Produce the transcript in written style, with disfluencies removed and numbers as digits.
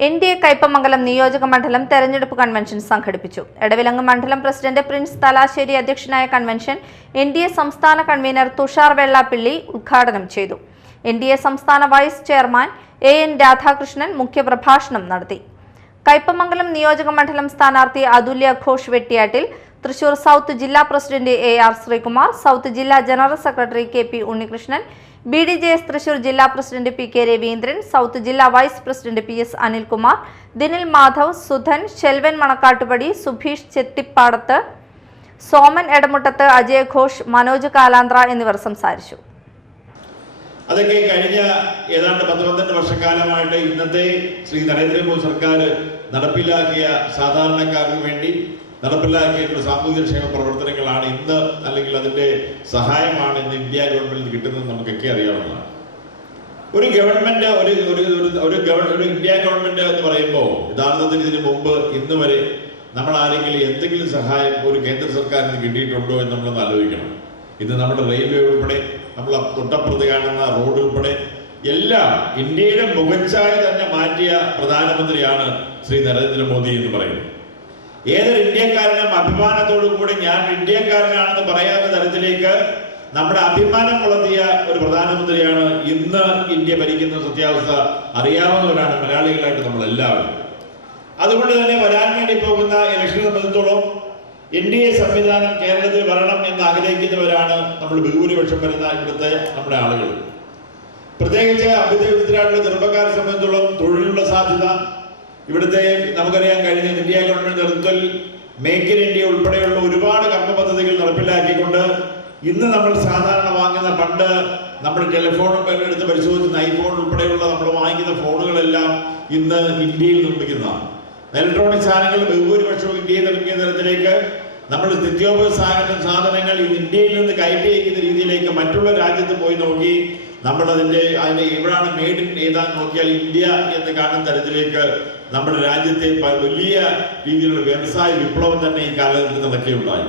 NDA Kaipamangalam നിയോജക മണ്ഡലം തെരഞ്ഞെടുപ്പ് കൺവെൻഷൻ സംഘടിപ്പിച്ചു. എടവിലങ്ങ് മണ്ഡലം പ്രസിഡന്റ് പ്രിൻസ് തലാശ്ശേരി അധ്യക്ഷനായ കൺവെൻഷൻ NDA സംസ്ഥാന കൺവീനർ തുഷാർ വെള്ളാപ്പള്ളി ഉദ്ഘാടനം ചെയ്തു. NDA സംസ്ഥാന വൈസ് ചെയർമാൻ AN രാധാകൃഷ്ണൻ മുഖ്യപ്രഭാഷണം നടത്തി. കയ്പമംഗലം നിയോജക മണ്ഡലം സ്ഥാനാർത്ഥി അതുല്യ ഘോഷ് വെട്ടിയാട്ടിൽ, തൃശൂർ സൗത്ത് ജില്ലാ പ്രസിഡന്റ് AR ശ്രീകുമാർ, സൗത്ത് ജില്ലാ general secretary KP Unnikrishnan, BDJS Thrissur ജില്ലാ പ്രസിഡന്റ് PK രവീന്ദ്രൻ, സൗത്ത് ജില്ലാ vice president PS Anilkumar, Dinil Madhav, Sudhan, Selvan Manakkattupadi, Subheesh Chethippadathu, Soman Edamuttathu, Ajay Ghosh, Manoj Kalanthra എന്നിവർ സംസാരിച്ചു. അതൊക്കെ കഴിഞ്ഞ ഏതാണ്ട് 12 വർഷക്കാലമായിട്ട് ഇന്നത്തെ ശ്രീ നരേന്ദ്രമോദി സർക്കാർ നടപ്പിലാക്കിയ സാധാരണക്കാർക്ക് വേണ്ടി നടപ്പിലാക്കിയിട്ടുള്ള സാമൂഹികക്ഷേമ പ്രവർത്തനങ്ങളാണ് ഇന്ന്, അല്ലെങ്കിൽ അതിന്റെ സഹായമാണ് ഇന്ന് ഇന്ത്യ ഗവൺമെന്റിന് കിട്ടുന്നത് നമുക്കൊക്കെ അറിയാവുന്നതാണ്. ഒരു ഗവൺമെന്റ് ഒരു ഇന്ത്യ ഗവൺമെന്റ് എന്ന് പറയുമ്പോൾ യഥാർത്ഥത്തിൽ ഇതിനു മുമ്പ് ഇന്ന് വരെ നമ്മൾ ആരെങ്കിലും എന്തെങ്കിലും സഹായം ഒരു കേന്ദ്ര സർക്കാരിന് കിട്ടിയിട്ടുണ്ടോ എന്ന് നമ്മളൊന്ന് ആലോചിക്കണം. ഇന്ന് നമ്മുടെ റെയിൽവേ ഉൾപ്പെടെ, നമ്മൾ തൊട്ടപ്പുറത്ത് കാണുന്ന റോഡ് ഉൾപ്പെടെ എല്ലാം ഇന്ത്യയുടെ മുഖച്ഛായ തന്നെ മാറ്റിയ പ്രധാനമന്ത്രിയാണ് ശ്രീ നരേന്ദ്രമോദി എന്ന് പറയുന്നത്. ഏതൊരു ഇന്ത്യക്കാരനും അഭിമാനത്തോടു കൂടി ഞാൻ ഇന്ത്യക്കാരനാണെന്ന് പറയാത്ത തരത്തിലേക്ക് നമ്മുടെ അഭിമാനം വളർത്തിയ ഒരു പ്രധാനമന്ത്രിയാണ് ഇന്ന് ഇന്ത്യ ഭരിക്കുന്ന സത്യാവസ്ഥ അറിയാവുന്നവരാണ് മലയാളികളായിട്ട് നമ്മൾ എല്ലാവരും. അതുകൊണ്ട് തന്നെ വരാൻ വേണ്ടി പോകുന്ന ഇലക്ഷനെ സംബന്ധിച്ചോളം NDA സംവിധാനം കേരളത്തിൽ വരണം എന്ന് ആഗ്രഹിക്കുന്നവരാണ് നമ്മൾ ഭൂരിപക്ഷം വരുന്ന ഇവിടുത്തെ നമ്മുടെ ആളുകൾ. പ്രത്യേകിച്ച് അഭ്യുദയത്തിലുള്ള ചെറുപ്പക്കാരെ സംബന്ധിച്ചോളം തൊഴിലുള്ള സാധ്യത ഇവിടുത്തെ നമുക്കറിയാൻ കഴിഞ്ഞ ഇന്ത്യ ഗവൺമെന്റ് നേതൃത്വത്തിൽ മേക്ക് ഇൻ ഇന്ത്യ ഉൾപ്പെടെയുള്ള ഒരുപാട് കർമ്മ പദ്ധതികൾ നടപ്പിലാക്കിക്കൊണ്ട് ഇന്ന് നമ്മൾ സാധാരണ വാങ്ങുന്ന പണ്ട് നമ്മുടെ ടെലിഫോണും എടുത്ത് പരിശോധിക്കുന്ന ഐഫോൺ ഉൾപ്പെടെയുള്ള നമ്മൾ വാങ്ങിക്കുന്ന ഫോണുകളെല്ലാം ഇന്ന് ഇന്ത്യയിൽ നിർമ്മിക്കുന്നതാണ്. ഇലക്ട്രോണിക് സാധനങ്ങൾ ബഹുഭൂരിപക്ഷവും ഇന്ത്യയിൽ നിർമ്മിക്കുന്ന തരത്തിലേക്ക് നമ്മൾ നിത്യോപയോഗ സാധനങ്ങൾ ഇന്ത്യയിൽ നിന്ന് കയറ്റി അയക്കുന്ന രീതിയിലേക്ക് മറ്റുള്ള രാജ്യത്ത് പോയി നോക്കി നമ്മൾ അതിന്റെ എവിടെയാണ് മെയ്ഡ് ഇൻ ഏതാന്ന് നോക്കിയാൽ ഇന്ത്യ എന്ന് കാണുന്ന തരത്തിലേക്ക് നമ്മുടെ രാജ്യത്തെ വലിയ രീതിയിലുള്ള വ്യവസായ വിപ്ലവം തന്നെ ഈ കാലഘട്ടത്തിൽ നടക്കുകയുണ്ടായി.